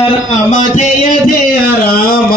Rama Jaya Jaya Rama.